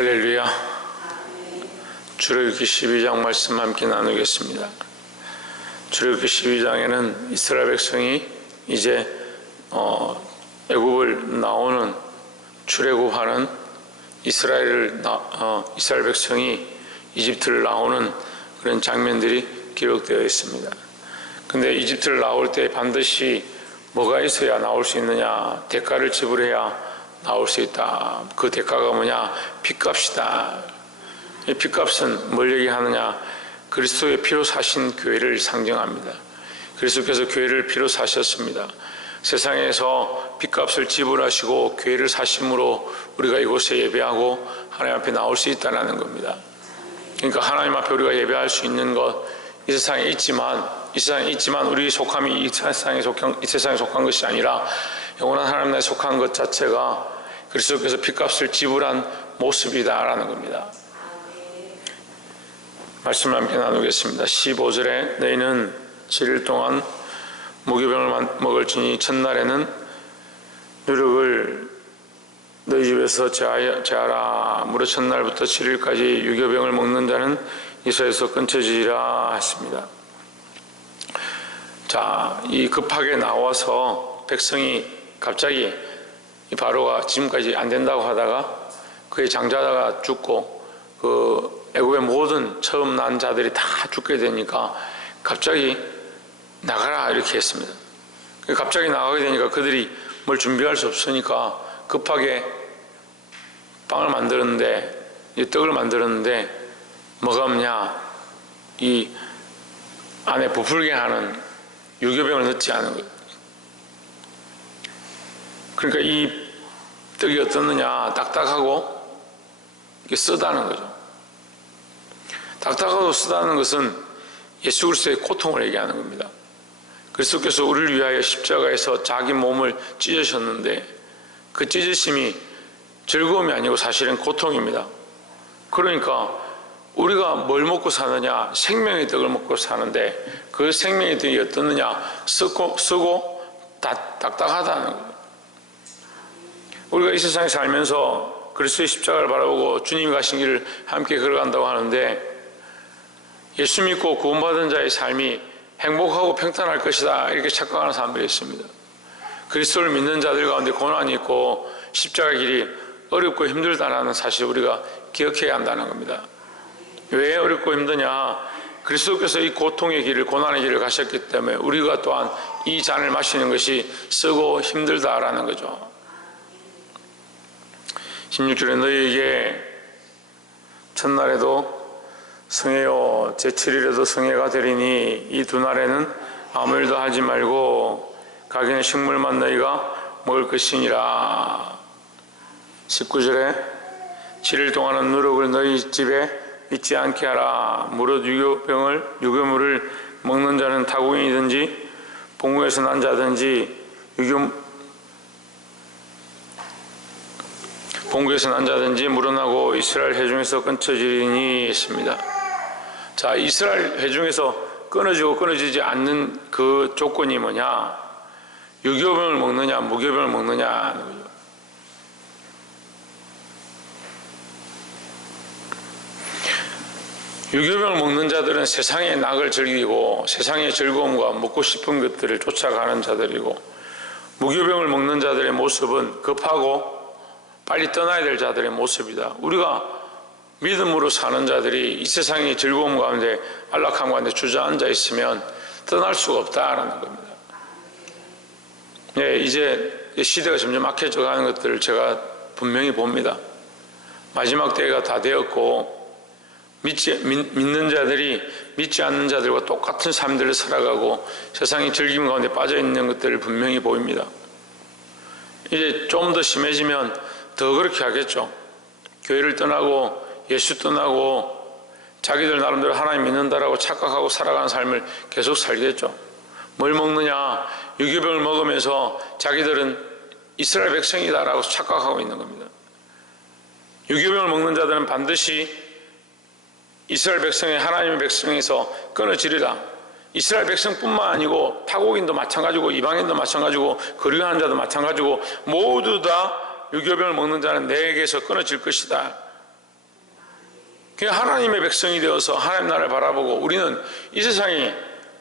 할렐루야. 출애굽기 12장 말씀 함께 나누겠습니다. 출애굽기 12장에는 이스라엘 백성이 이제 애굽을 나오는 출애굽하는 이스라엘 백성이 이집트를 나오는 그런 장면들이 기록되어 있습니다. 근데 이집트를 나올 때 반드시 뭐가 있어야 나올 수 있느냐? 대가를 지불해야 나올 수 있다. 그 대가가 뭐냐? 핏값이다. 이 핏값은 뭘 얘기하느냐? 그리스도의 피로 사신 교회를 상징합니다. 그리스도께서 교회를 피로 사셨습니다. 세상에서 핏값을 지불하시고 교회를 사심으로 우리가 이곳에 예배하고 하나님 앞에 나올 수 있다는 겁니다. 그러니까 하나님 앞에 우리가 예배할 수 있는 것, 이 세상에 있지만 우리 속함이 이 세상에 속한 것이 아니라 영원한 하나님 나라에 속한 것 자체가 그리스도께서 핏값을 지불한 모습이다라는 겁니다. 말씀을 함께 나누겠습니다. 15절에 너희는 7일 동안 무교병을 먹을지니 첫날에는 누룩을 너희 집에서 제하라. 무릇 첫날부터 7일까지 유교병을 먹는 자는 이스라엘에서 끊쳐지리라 했습니다. 자, 이 급하게 나와서 백성이 갑자기 이 바로가 지금까지 안 된다고 하다가 그의 장자가 죽고 그 애굽의 모든 처음 난 자들이 다 죽게 되니까 갑자기 나가라 이렇게 했습니다. 갑자기 나가게 되니까 그들이 뭘 준비할 수 없으니까 급하게 빵을 만들었는데, 떡을 만들었는데 뭐가 없냐? 이 안에 부풀게 하는 유교병을 넣지 않은 거예요. 그러니까 이 떡이 어떻느냐? 딱딱하고 쓰다는 거죠. 딱딱하고 쓰다는 것은 예수 그리스도의 고통을 얘기하는 겁니다. 그리스도께서 우리를 위하여 십자가에서 자기 몸을 찢으셨는데 그 찢으심이 즐거움이 아니고 사실은 고통입니다. 그러니까 우리가 뭘 먹고 사느냐? 생명의 떡을 먹고 사는데 그 생명의 떡이 어떻느냐? 쓰고 딱딱하다는 거예요. 우리가 이 세상에 살면서 그리스도의 십자가를 바라보고 주님이 가신 길을 함께 걸어간다고 하는데 예수 믿고 구원받은 자의 삶이 행복하고 평탄할 것이다 이렇게 착각하는 사람들이 있습니다. 그리스도를 믿는 자들 가운데 고난이 있고 십자가 길이 어렵고 힘들다는 사실 우리가 기억해야 한다는 겁니다. 왜 어렵고 힘드냐? 그리스도께서 이 고통의 길을, 고난의 길을 가셨기 때문에 우리가 또한 이 잔을 마시는 것이 쓰고 힘들다라는 거죠. 16절에 너희에게 첫날에도 성회요 제7일에도 성회가 되리니 이 두 날에는 아무 일도 하지 말고 가게는 식물만 너희가 먹을 것이니라. 19절에 7일 동안은 누룩을 너희 집에 있지 않게 하라. 무릇 유교물을 먹는 자는 타국인이든지 본국에서 난 자든지 본국에서 난 자든지 물어나고 이스라엘 회중에서 끊어지리니 했습니다. 자, 이스라엘 회중에서 끊어지지 않는 그 조건이 뭐냐? 유교병을 먹느냐 무교병을 먹느냐 하는 거죠. 유교병을 먹는 자들은 세상의 낙을 즐기고 세상의 즐거움과 먹고 싶은 것들을 쫓아가는 자들이고, 무교병을 먹는 자들의 모습은 급하고 빨리 떠나야 될 자들의 모습이다. 우리가 믿음으로 사는 자들이 이 세상의 즐거움 가운데 안락함 가운데 주저앉아 있으면 떠날 수가 없다라는 겁니다. 네, 이제 시대가 점점 악해져 가는 것들을 제가 분명히 봅니다. 마지막 때가 다 되었고 믿는 자들이 믿지 않는 자들과 똑같은 삶들을 살아가고 세상의 즐김 가운데 빠져있는 것들을 분명히 보입니다. 이제 좀 더 심해지면 더 그렇게 하겠죠. 교회를 떠나고 예수 떠나고 자기들 나름대로 하나님 믿는다라고 착각하고 살아가는 삶을 계속 살겠죠. 뭘 먹느냐? 유교병을 먹으면서 자기들은 이스라엘 백성이다라고 착각하고 있는 겁니다. 유교병을 먹는 자들은 반드시 이스라엘 백성의 하나님의 백성에서 끊어지리라. 이스라엘 백성뿐만 아니고 타국인도 마찬가지고 이방인도 마찬가지고 거류하는 자도 마찬가지고 모두 다 유교병을 먹는 자는 내게서 끊어질 것이다. 그냥 하나님의 백성이 되어서 하나님 나라를 바라보고 우리는 이 세상이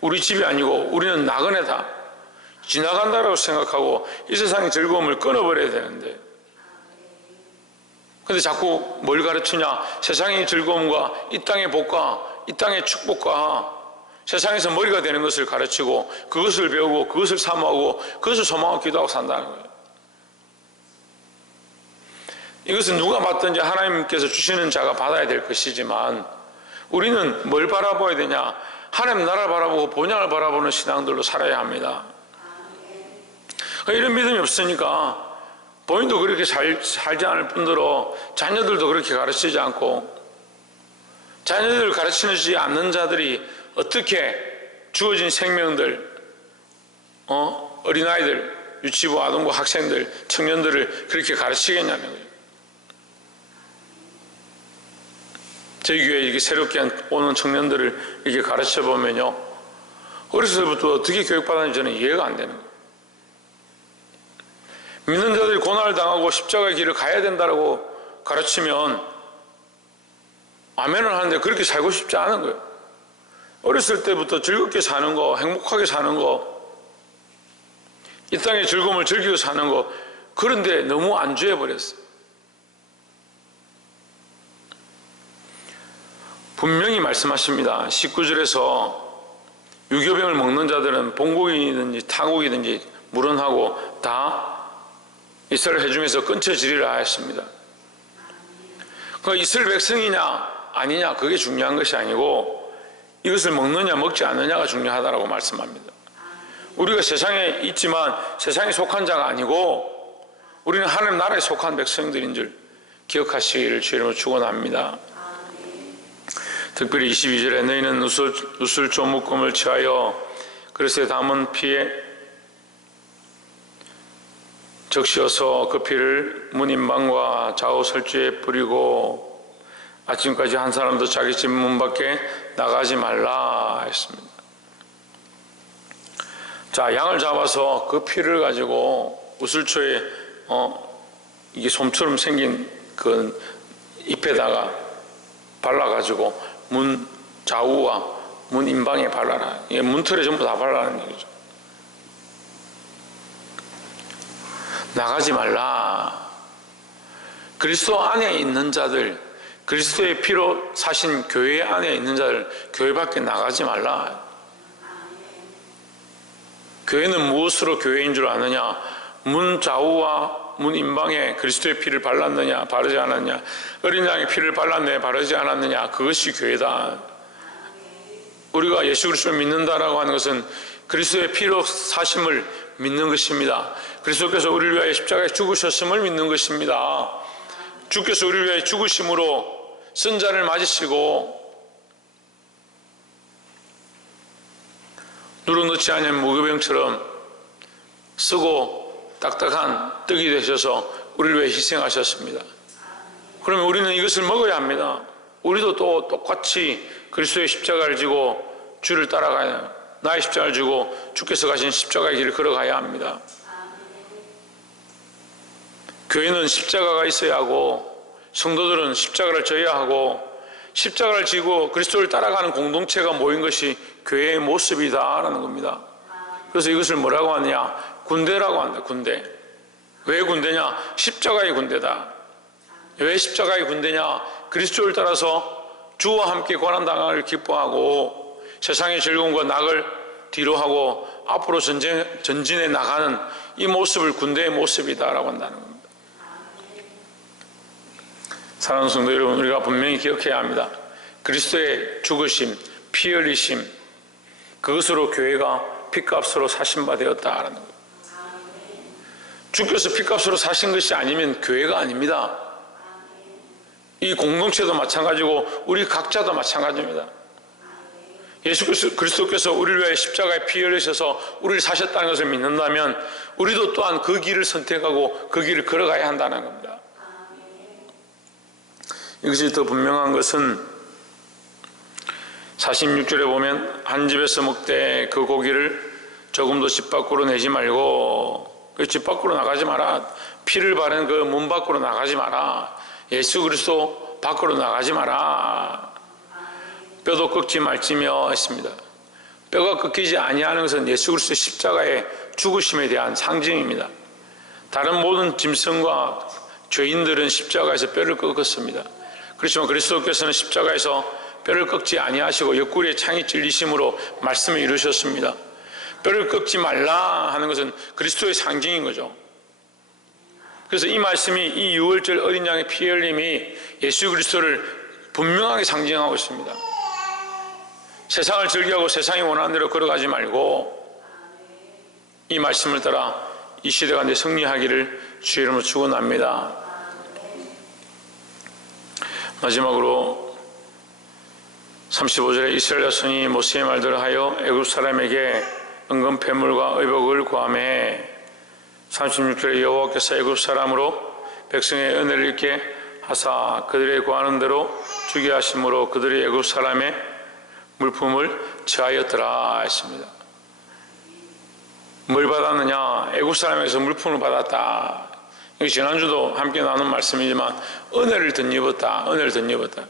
우리 집이 아니고 우리는 나그네다, 지나간다라고 생각하고 이 세상의 즐거움을 끊어버려야 되는데, 근데 자꾸 뭘 가르치냐? 세상의 즐거움과 이 땅의 복과 이 땅의 축복과 세상에서 머리가 되는 것을 가르치고 그것을 배우고 그것을 사모하고 그것을 소망하고 기도하고 산다는 거예요. 이것은 누가 받든지 하나님께서 주시는 자가 받아야 될 것이지만 우리는 뭘 바라봐야 되냐? 하나님 나라를 바라보고 본향을 바라보는 신앙들로 살아야 합니다. 이런 믿음이 없으니까 본인도 그렇게 살지 않을 뿐더러 자녀들도 그렇게 가르치지 않고, 자녀들을 가르치지 않는 자들이 어떻게 주어진 생명들, 어린아이들, 유치부, 아동부, 학생들, 청년들을 그렇게 가르치겠냐는 거예요. 저희 교회에 이렇게 새롭게 오는 청년들을 이렇게 가르쳐 보면요, 어렸을 때부터 어떻게 교육받았는지 저는 이해가 안 되는 거예요. 믿는 자들이 고난을 당하고 십자가의 길을 가야 된다고 가르치면 아멘을 하는데 그렇게 살고 싶지 않은 거예요. 어렸을 때부터 즐겁게 사는 거, 행복하게 사는 거, 이 땅의 즐거움을 즐기고 사는 거, 그런데 너무 안주해버렸어요. 분명히 말씀하십니다. 19절에서 유교병을 먹는 자들은 봉고기든지 타국이든지 물은하고 다 이스라엘 회중에서 끊쳐지리라 하였습니다. 그러니까 이스라엘 백성이냐 아니냐 그게 중요한 것이 아니고 이것을 먹느냐 먹지 않느냐가 중요하다고 말씀합니다. 우리가 세상에 있지만 세상에 속한 자가 아니고 우리는 하나님 나라에 속한 백성들인 줄 기억하시기를 주의 이름으로 축원합니다. 특별히 22절에 너희는 우슬 조목금을 취하여 그릇에 담은 피에 적시어서 그 피를 문 인방과 좌우 설주에 뿌리고 아침까지 한 사람도 자기 집 문 밖에 나가지 말라 했습니다. 자, 양을 잡아서 그 피를 가지고 우슬초에 이게 솜처럼 생긴 그 잎에다가 발라가지고 문 좌우와 문 인방에 발라라. 이게 문틀에 전부 다 발라라는 얘기죠. 나가지 말라. 그리스도 안에 있는 자들, 그리스도의 피로 사신 교회 안에 있는 자들, 교회 밖에 나가지 말라. 교회는 무엇으로 교회인 줄 아느냐? 문 좌우와 문 인방에 그리스도의 피를 발랐느냐 바르지 않았느냐, 어린 양의 피를 발랐느냐 바르지 않았느냐, 그것이 교회다. 우리가 예수 그리스도를 믿는다라고 하는 것은 그리스도의 피로 사심을 믿는 것입니다. 그리스도께서 우리를 위하여 십자가에 죽으셨음을 믿는 것입니다. 주께서 우리를 위하여 죽으심으로 선자를 맞으시고 누룩 넣지 않은 무교병처럼 쓰고 딱딱한 떡이 되셔서 우리를 위해 희생하셨습니다. 그러면 우리는 이것을 먹어야 합니다. 우리도 또 똑같이 그리스도의 십자가를 지고 주를 따라가야, 나의 십자가를 지고 주께서 가신 십자가의 길을 걸어가야 합니다. 교회는 십자가가 있어야 하고 성도들은 십자가를 져야 하고 십자가를 지고 그리스도를 따라가는 공동체가 모인 것이 교회의 모습이다라는 겁니다. 그래서 이것을 뭐라고 하느냐? 군대라고 한다. 군대. 왜 군대냐? 십자가의 군대다. 왜 십자가의 군대냐? 그리스도를 따라서 주와 함께 고난당함을 기뻐하고 세상의 즐거움과 낙을 뒤로 하고 앞으로 전진해 나가는 이 모습을 군대의 모습이다라고 한다는 겁니다. 사랑하는 성도 여러분, 우리가 분명히 기억해야 합니다. 그리스도의 죽으심, 피 흘리심, 그것으로 교회가 핏값으로 사신 바 되었다라는 거예요. 주께서 핏값으로 사신 것이 아니면 교회가 아닙니다. 이 공동체도 마찬가지고 우리 각자도 마찬가지입니다. 예수 그리스도께서 우리를 위해 십자가에 피 흘리셔서 우리를 사셨다는 것을 믿는다면 우리도 또한 그 길을 선택하고 그 길을 걸어가야 한다는 겁니다. 이것이 더 분명한 것은 46절에 보면 한 집에서 먹되 그 고기를 조금도 집 밖으로 내지 말고, 그 집 밖으로 나가지 마라. 피를 바른 그 문 밖으로 나가지 마라. 예수 그리스도 밖으로 나가지 마라. 뼈도 꺾지 말지며 했습니다. 뼈가 꺾이지 아니하는 것은 예수 그리스도의 십자가의 죽으심에 대한 상징입니다. 다른 모든 짐승과 죄인들은 십자가에서 뼈를 꺾었습니다. 그렇지만 그리스도께서는 십자가에서 뼈를 꺾지 아니하시고 옆구리에 창이 찔리심으로 말씀을 이루셨습니다. 뼈를 꺾지 말라 하는 것은 그리스도의 상징인 거죠. 그래서 이 말씀이, 이 유월절 어린 양의 피 흘림이 예수 그리스도를 분명하게 상징하고 있습니다. 세상을 즐겨하고 세상이 원하는 대로 걸어가지 말고 이 말씀을 따라 이 시대 가운데 승리하기를 주의 이름으로 축원합니다. 마지막으로 35절에 이스라엘 자손이 모세의 말대로 하여 애굽 사람에게 은금 패물과 의복을 구하매 36절에 여호와께서 애굽 사람으로 백성의 은혜를 잃게 하사 그들의 구하는 대로 주게 하심으로 그들이 애굽 사람의 물품을 취하였더라 했습니다. 뭘 받았느냐? 애굽 사람에게서 물품을 받았다. 이게 지난주도 함께 나눈 말씀이지만 은혜를 덧입었다. 은혜를 덧입었다.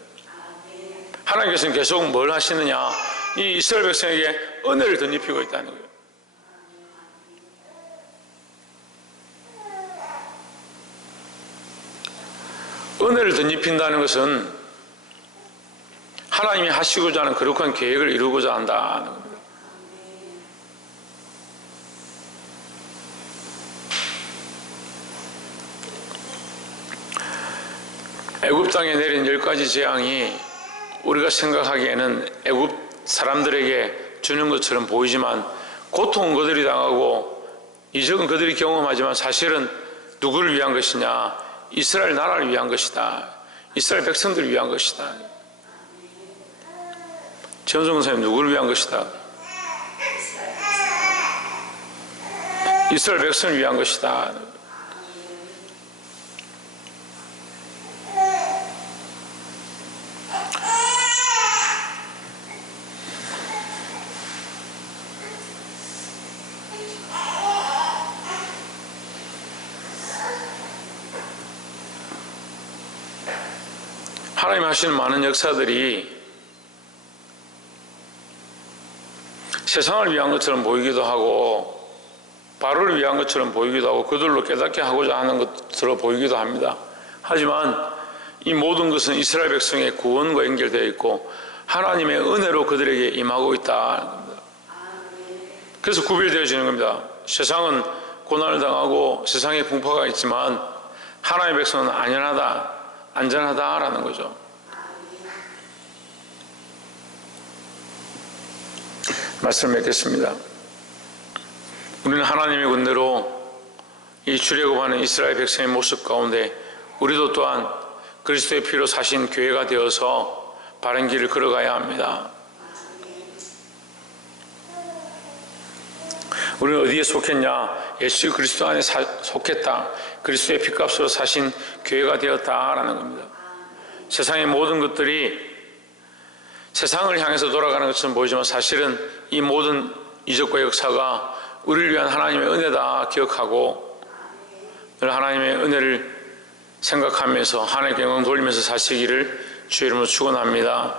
하나님께서는 계속 뭘 하시느냐? 이 이스라엘 백성에게 은혜를 덧입히고 있다는 거예요. 은혜를 덧입힌다는 것은 하나님이 하시고자 하는 거룩한 계획을 이루고자 한다는 겁니다. 애굽 땅에 내린 10가지 재앙이 우리가 생각하기에는 애굽 사람들에게 주는 것처럼 보이지만 고통은 그들이 당하고 이적은 그들이 경험하지만 사실은 누구를 위한 것이냐? 이스라엘 나라를 위한 것이다. 이스라엘 백성들을 위한 것이다. 최원성 선생님, 누구를 위한 것이다? 이스라엘 백성을 위한 것이다. 하나님 하시는 많은 역사들이 세상을 위한 것처럼 보이기도 하고 바로를 위한 것처럼 보이기도 하고 그들로 깨닫게 하고자 하는 것으로 보이기도 합니다. 하지만 이 모든 것은 이스라엘 백성의 구원과 연결되어 있고 하나님의 은혜로 그들에게 임하고 있다. 그래서 구별되어지는 겁니다. 세상은 고난을 당하고 세상에 풍파가 있지만 하나님의 백성은 안전하다라는 거죠. 말씀을 맺겠습니다. 우리는 하나님의 군대로 이 출애굽하는 이스라엘 백성의 모습 가운데 우리도 또한 그리스도의 피로 사신 교회가 되어서 바른 길을 걸어가야 합니다. 우리는 어디에 속했냐? 예수 그리스도 안에 속했다. 그리스도의 피값으로 사신 교회가 되었다라는 겁니다. 세상의 모든 것들이 세상을 향해서 돌아가는 것처럼 보이지만 사실은 이 모든 이적과 역사가 우리를 위한 하나님의 은혜다 기억하고 늘 하나님의 은혜를 생각하면서 하나님께 영광 돌리면서 사시기를 주의 이름으로 축원합니다.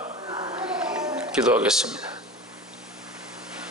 기도하겠습니다.